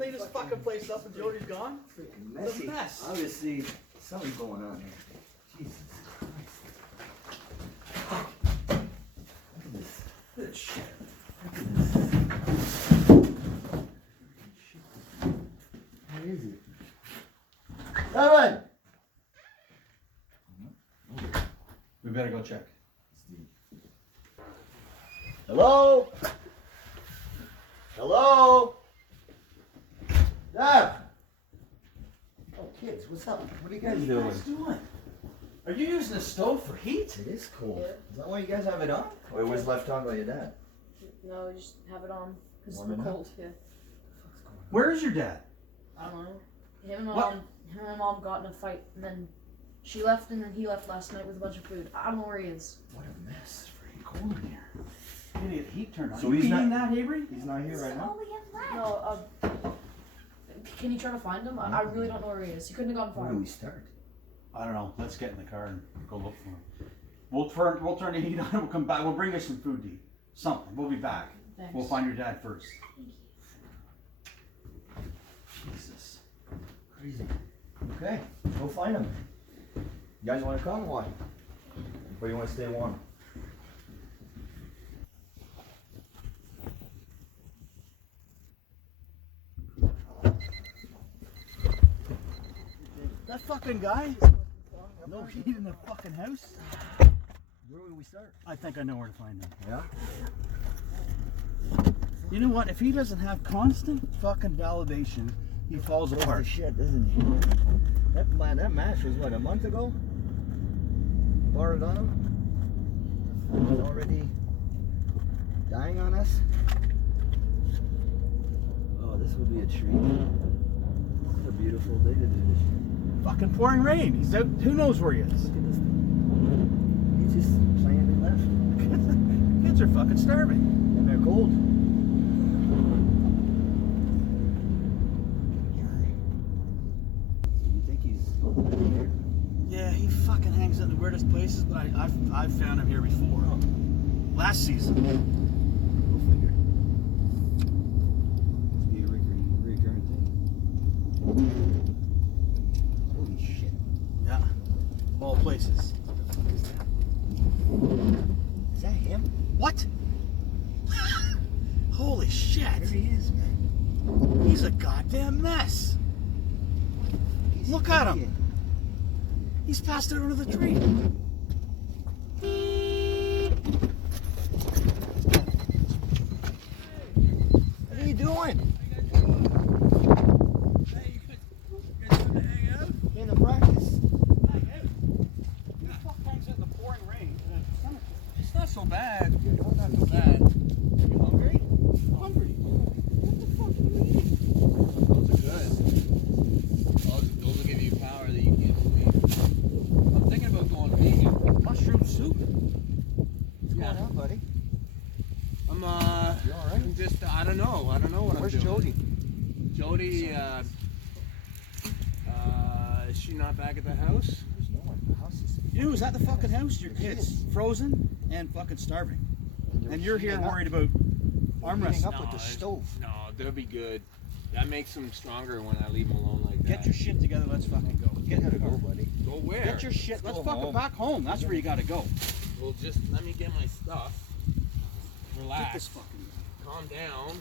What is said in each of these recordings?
clean this fucking place up and Jody's gone? Freaking It's messy. a mess. Obviously, something's going on here. Jesus Christ. Look at this. Look at this shit. Look at this. What is it? Evan! We better go check. Hello? Hello? Dad! Oh, kids, what's up? What are you guys doing? Are you using the stove for heat? It is cold. Yeah. Is that why you guys have it on? Or it was left on by your dad? No, we just have it on because Warm it we're up? cold. Yeah. Where is your dad? I don't know. Him and What? mom got in a fight, and then she left, and then he left last night with a bunch of food. I don't know where he is. What a mess. It's freaking cold in here. You gotta get the heat turned on. So you he's eating not- that, Avery? He's not here right now? No, can you try to find him? I really don't know where he is. He couldn't have gone Where far. do we start? I don't know. Let's get in the car and go look for him. We'll turn the heat on. We'll come back. We'll bring you some food to eat. Something. We'll be back. Thanks. We'll find your dad first. Jesus. Crazy. Okay, go find him. You guys want to come or what? Or you want to stay warm? That fucking guy? No heat in the fucking house? Where would we start? I think I know where to find him. Yeah? You know what? If he doesn't have constant fucking validation, he falls That's the apart. shit, isn't he? That match was what, a month ago? Borrowed on him? He's already dying on us? Oh, this will be a treat. What a beautiful day to do this shit. Fucking pouring rain. He's out. Who knows where he is? Look at this thing. He's just playing it left. Kids are fucking starving. And they're cold. So you think he's living here? Yeah, he fucking hangs out in the weirdest places, but I've found him here before. Last season. Go figure. Must be a recurring thing. Holy shit. Yeah. Of all places. What the fuck is that? Is that him? What? Holy shit. There he is, man. He's a goddamn mess. He's Look at him. freaking- He's passed out under the tree. What are you doing? In the practice. It's not so bad. It's not so bad. You hungry? Hungry. What the fuck are you eating? Those are good. Those will give you power that you can't believe. I'm thinking about going vegan. Mushroom soup. What's going on, buddy? I'm You all right? I'm just I don't know what Where's I'm doing. Jody? Jody, is she not back at the house? There's no one in the house. You was at the fucking house. Your kids frozen and fucking starving, and you're here worried about arm Heating wrestling. up with the stove. No, they'll be good. That makes them stronger when I leave them alone like that. Get your shit together. Let's fucking go. Get in Gotta the go, car. buddy. Go where? Get your shit. Let's go fucking home. back home. That's where you gotta go. Well, just let me get my stuff. Get Relax. this fucking. Calm down.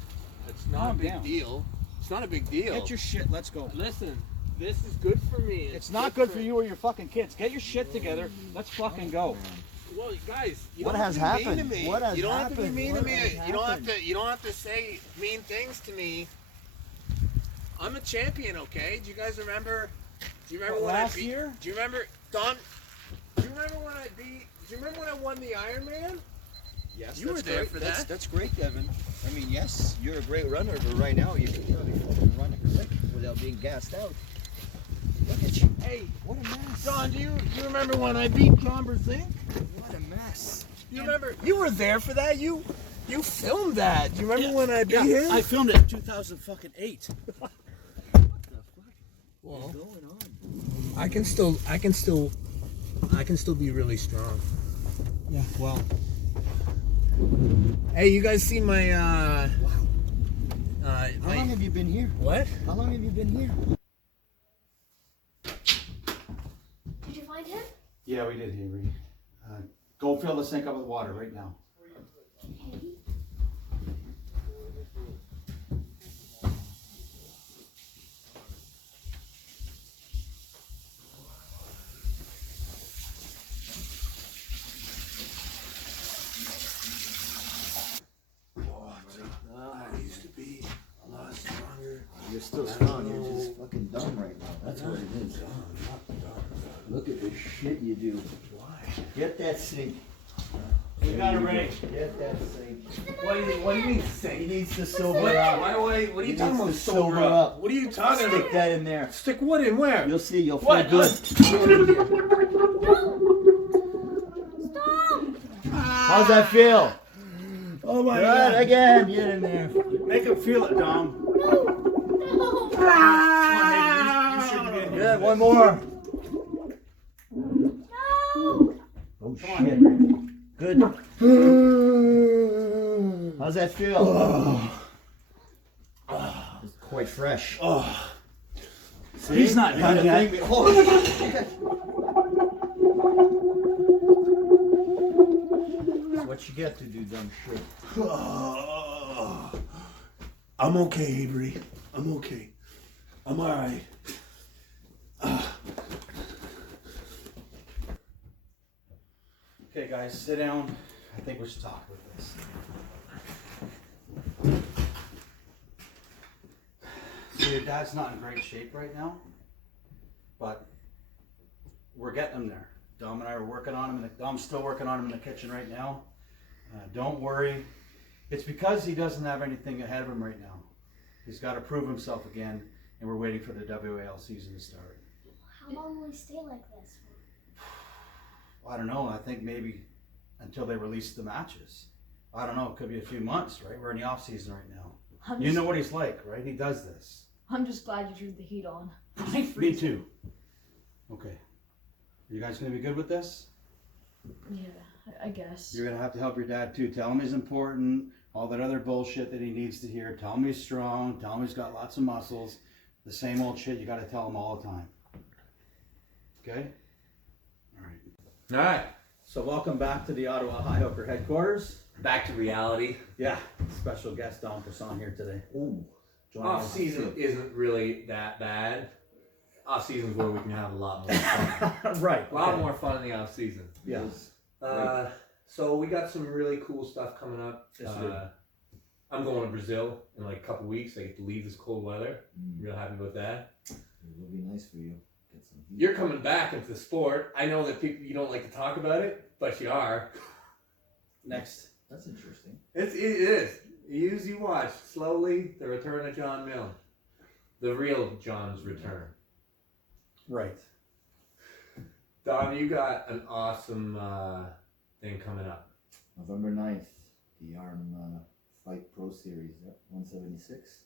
It's not Calm a big down. deal. It's not a big deal. Get your shit. Let's go. Listen, this is good for me. It's not good for you or your fucking kids. Get your shit together. Let's fucking go. Well, guys, you What don't has have to be mean happened? to me. What has you don't have to be happened? mean What to me. has You don't have happened? to. You don't have to say mean things to me. I'm a champion, okay? Do you guys remember? Do you remember What, when last I beat? year? Do you remember, Don? Do you remember when I beat? Do you remember when I won the Ironman? Yes, You were there for that. That's great, Devin. I mean, yes, you're a great runner, but right now you can probably fucking run it quick without being gassed out. Look at you. Hey, What a mess. Don, do you remember when I beat John Brezink? What a mess. You remember? You were there for that. You filmed that. Do you remember when I beat Yeah, him? I filmed it in 2008. What the fuck Well, is going on? I can still be really strong. Yeah, well. Hey, you guys see my How long have you been here? What? How long have you been here? Did you find him? Yeah, we did, Avery. Go fill the sink up with water right now. I used to be a lot stronger. You're still strong. You're just fucking dumb right now. That's what it is. Look at the shit you do. Why? Get that sink. We got it ready. Get that sink. What do you mean He sink? needs to sober What? up. What are He you talking needs about? to Sober sober up? up. What are you talking Stick about? that in there. Stick what in where? You'll see. You'll feel What? good. How's that feel? Oh my Good. Again. Get in there. Make him feel it, Dom. No. Come on, Avery. You shouldn't be in here. Good. One more. No. Oh Come on, shit. Avery. Good. How's that feel? It's quite fresh. He's not done yet. That's what you get to do dumb shit. I'm okay, Avery. I'm okay. I'm alright. Okay, guys, sit down. I think we should talk about this. So your dad's not in great shape right now, but we're getting him there. Dom and I are working on him. Dom's still working on him in the kitchen right now. Don't worry. It's because he doesn't have anything ahead of him right now. He's got to prove himself again, and we're waiting for the WAL season to start. How long will he stay like this? I don't know. I think maybe until they release the matches. I don't know. It could be a few months, right? We're in the off season right now. You know what he's like, right? He does this. I'm just glad you turned the heat on. Me too. Okay. You guys gonna be good with this? Yeah, I guess. You're gonna have to help your dad too. Tell him he's important. All that other bullshit that he needs to hear. Tell him he's strong. Tell him he's got lots of muscles. The same old shit you gotta tell him all the time. Okay? All right. So welcome back to the Ottawa High Hooker headquarters. Back to reality. Yeah. Special guest Dom Poisson here today. Ooh. Joining Off us. season isn't really that bad. Off season is where we can have a lot more fun. Right. A lot okay. more fun in the off season. Yes. So we got some really cool stuff coming up. Yes, we do. I'm going to Brazil in like a couple weeks. I get to leave this cold weather. Real happy about that. It will be nice for you. Get some heat. You're coming back into the sport. I know that people you don't like to talk about it, but you are. Next. That's interesting. It is. You watch slowly the return of John Milne, the real John's return. Right. Don, you got an awesome thing coming up. November 9th, the ARM Fight Pro Series at 176.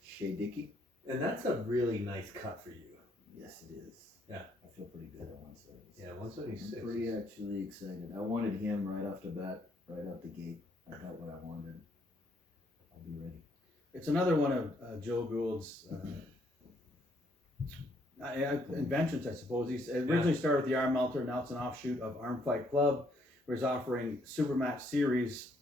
Shea Dickey. And that's a really nice cut for you. Yes, it is. Yeah. I feel pretty good at 176. Yeah, 176. I'm pretty actually excited. I wanted him right off the bat, right out the gate. I got what I wanted. I'll be ready. It's another one of Joe Gould's inventions, I suppose. He originally started with the Arm Melter. Now it's an offshoot of Arm Fight Club, where he's offering Supermatch Series,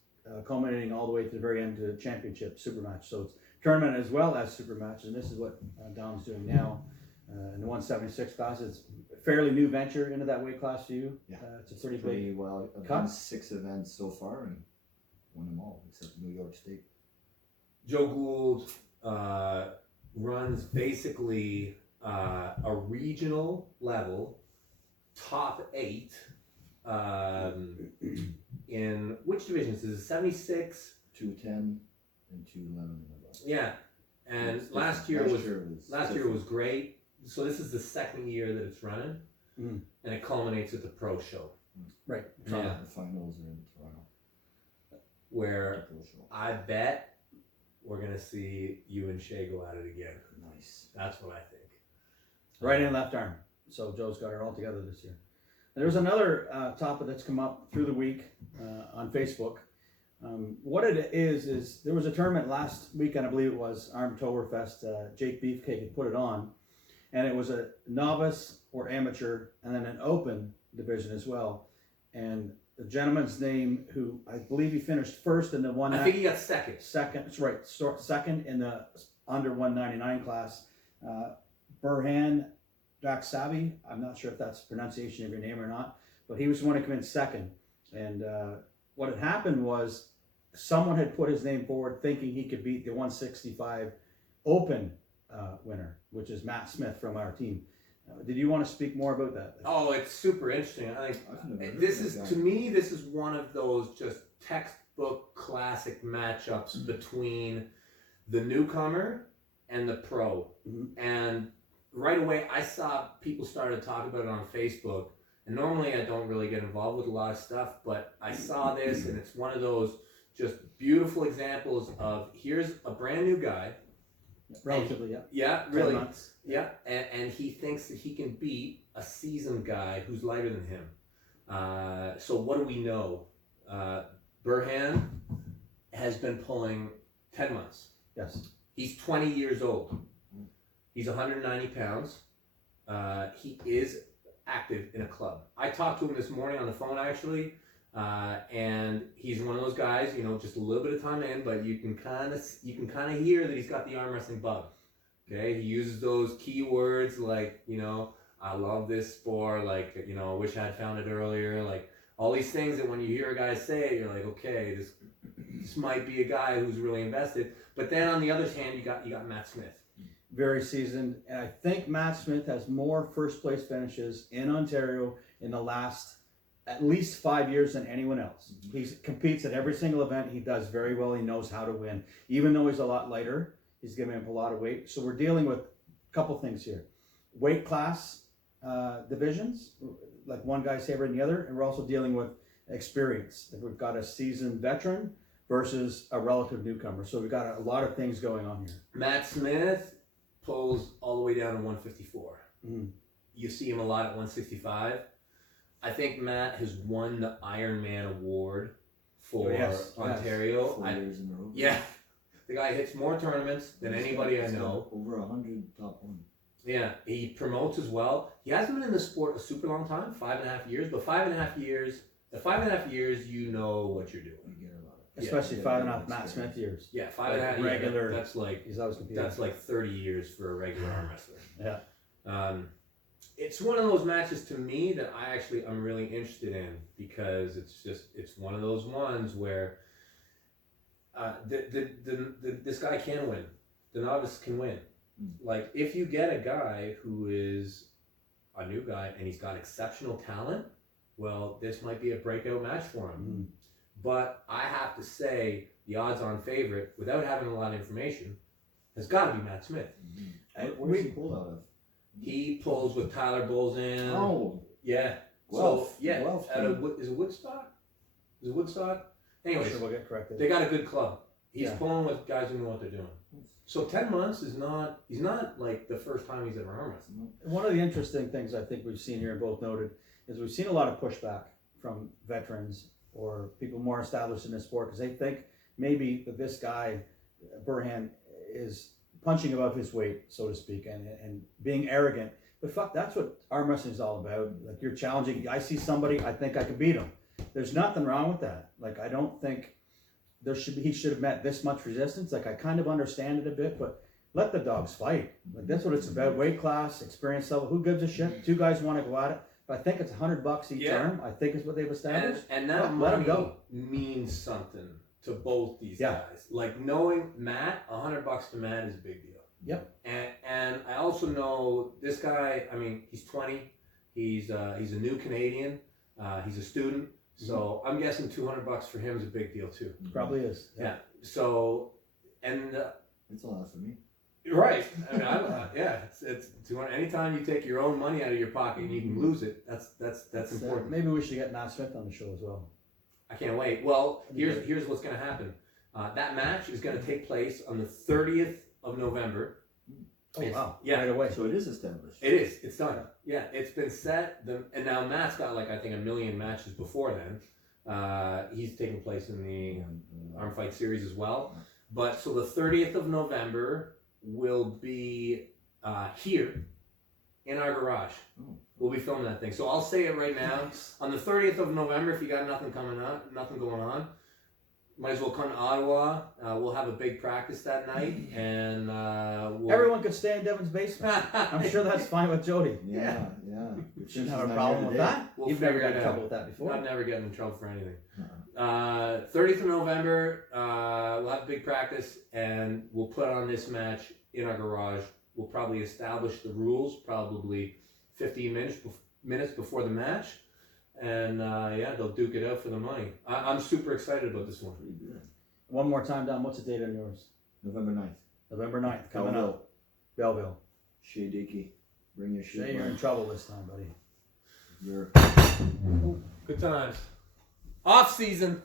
culminating all the way to the very end to the championship Supermatch. So it's tournament as well as Supermatch, and this is what Dom's doing now in the 176 class. It's a fairly new venture into that weight class for you. Yeah, it's a pretty big well. I've cut. done 6 events so far and won them all except New York State. Joe Gould runs basically a regional level top 8 in which divisions? Is it 76? 210 and 211 in the bus. Yeah, and It's last different. year was great. So this is the second year that it's running, and it culminates with the pro show. right. Yeah. The finals are in Toronto. Where Pro show. I bet we're gonna see you and Shay go at it again. Nice. That's what I think. Right and left arm. So Joe's got her all together this year. There's another topic that's come up through the week on Facebook. What it is there was a tournament last weekend, I believe it was, Armtoberfest. Jake Beefcake had put it on, and it was a novice or amateur, and then an open division as well. And the gentleman's name, who I believe he finished first in the one. I think he got second. Second, that's right. Second in the under 199 class. Burhan Daksabi. I'm not sure if that's the pronunciation of your name or not, but he was the one to come in second. And what had happened was someone had put his name forward thinking he could beat the 165 Open winner, which is Matt Smith from our team. Did you want to speak more about that? Oh, it's super interesting. I think this is, to me, this is one of those just textbook classic matchups between the newcomer and the pro. Mm-hmm. And right away, I saw people started talking about it on Facebook. And normally I don't really get involved with a lot of stuff, but I saw this, and it's one of those just beautiful examples of here's a brand new guy. Relatively, yeah. Yeah, 10 really. months. Yeah, and he thinks that he can beat a seasoned guy who's lighter than him. So what do we know? Burhan has been pulling 10 months. Yes. He's 20 years old. He's 190 pounds. He is active in a club. I talked to him this morning on the phone, actually, and he's one of those guys, you know, just a little bit of time in, but you can kind of hear that he's got the arm wrestling bug. Okay, he uses those keywords like, you know, I love this sport, like, you know, I wish I had found it earlier, like all these things that when you hear a guy say it, you're like, okay, this might be a guy who's really invested. But then on the other hand, you got Matt Smith. Very seasoned, and I think Matt Smith has more first place finishes in Ontario in the last at least 5 years than anyone else. He competes at every single event. He does very well. He knows how to win, even though he's a lot lighter. He's giving up a lot of weight. So we're dealing with a couple things here: weight class divisions, like one guy's favoring the other, and we're also dealing with experience. We've got a seasoned veteran versus a relative newcomer. So we've got a lot of things going on here. Matt Smith pulls all the way down to 154. Mm. You see him a lot at 165. I think Matt has won the Ironman award for Ontario. 4 years in a row. Yeah. The guy hits more tournaments than anybody I know. Over 100 top one. Yeah, he promotes as well. He hasn't been in the sport a super long time, 5.5 years, but 5.5 years, the 5.5 years, you know what you're doing. You get a lot of. Especially 5.5 Matt Smith years. Yeah, 5.5 Like regular. That's like He's always competing. that's like 30 years for a regular arm wrestler. Yeah. It's one of those matches to me that I'm really interested in, because it's one of those ones where this guy can win. The novice can win. Like, if you get a guy who is a new guy and he's got exceptional talent, well, this might be a breakout match for him. But I have to say, the odds-on favorite, without having a lot of information, has got to be Matt Smith. Where's he pulled out of? He pulls with Tyler Bolzan. Oh, Yeah. Guelph. So, yeah. Guelph Out of, team. is it Woodstock? Is it Woodstock? Anyways, Sure, we'll get corrected. they got a good club. He's Yeah. pulling with guys who know what they're doing. So 10 months is not, he's not like the first time he's ever arm wrestled. One of the interesting things I think we've seen here and both noted is we've seen a lot of pushback from veterans or people more established in the sport, because they think maybe that this guy, Burhan, is punching above his weight, so to speak, and being arrogant. But fuck, that's what arm wrestling is all about. Like, you're challenging. I see somebody, I think I can beat him. There's nothing wrong with that. Like, I don't think he should have met this much resistance. Like, I kind of understand it a bit, but let the dogs fight. Like, that's what it's about. Weight class, experience level. Who gives a shit? Two guys want to go at it. But I think it's $100 each arm. I think is what they've established. And that let him money go. means something to both these Yeah. guys. Like, knowing Matt, $100 to Matt is a big deal. Yep. And I also know this guy. I mean, he's 20. He's a new Canadian. He's a student. So I'm guessing $200 for him is a big deal too. Probably is. Yeah. So, and It's a lot for me. right. I mean, it's 200. Anytime you take your own money out of your pocket and you can lose it, that's important. Maybe we should get Matt Smith on the show as well. I can't wait. Well, here's what's going to happen. That match is going to take place on the 30th of November. Oh, wow. Yeah. Right away. So it is established. It is. It's done. Yeah, it's been set. And now Matt's got, like, I think 1 million matches before then. He's taking place in the Arm Fight Series as well. But so the 30th of November will be here in our garage. We'll be filming that thing. So I'll say it right now. On the 30th of November, if you got nothing going on, might as well come to Ottawa. We'll have a big practice that night, and Everyone could stay in Devin's basement. I'm sure that's fine with Jody. Yeah. Shouldn't have a problem with that. We'll You've never figure got it in out. trouble with that before. I've never gotten in trouble for anything. 30th of November, we'll have a big practice, and we'll put on this match in our garage. We'll probably establish the rules, probably 15 minutes before the match. And they'll duke it out for the money. I'm super excited about this one. Pretty good. One more time, Don. What's the date on yours? November 9th. November 9th, coming up. Belleville. Shea Dickey. Bring your shit. Shay, you're in trouble this time, buddy. You're Good times. Off season.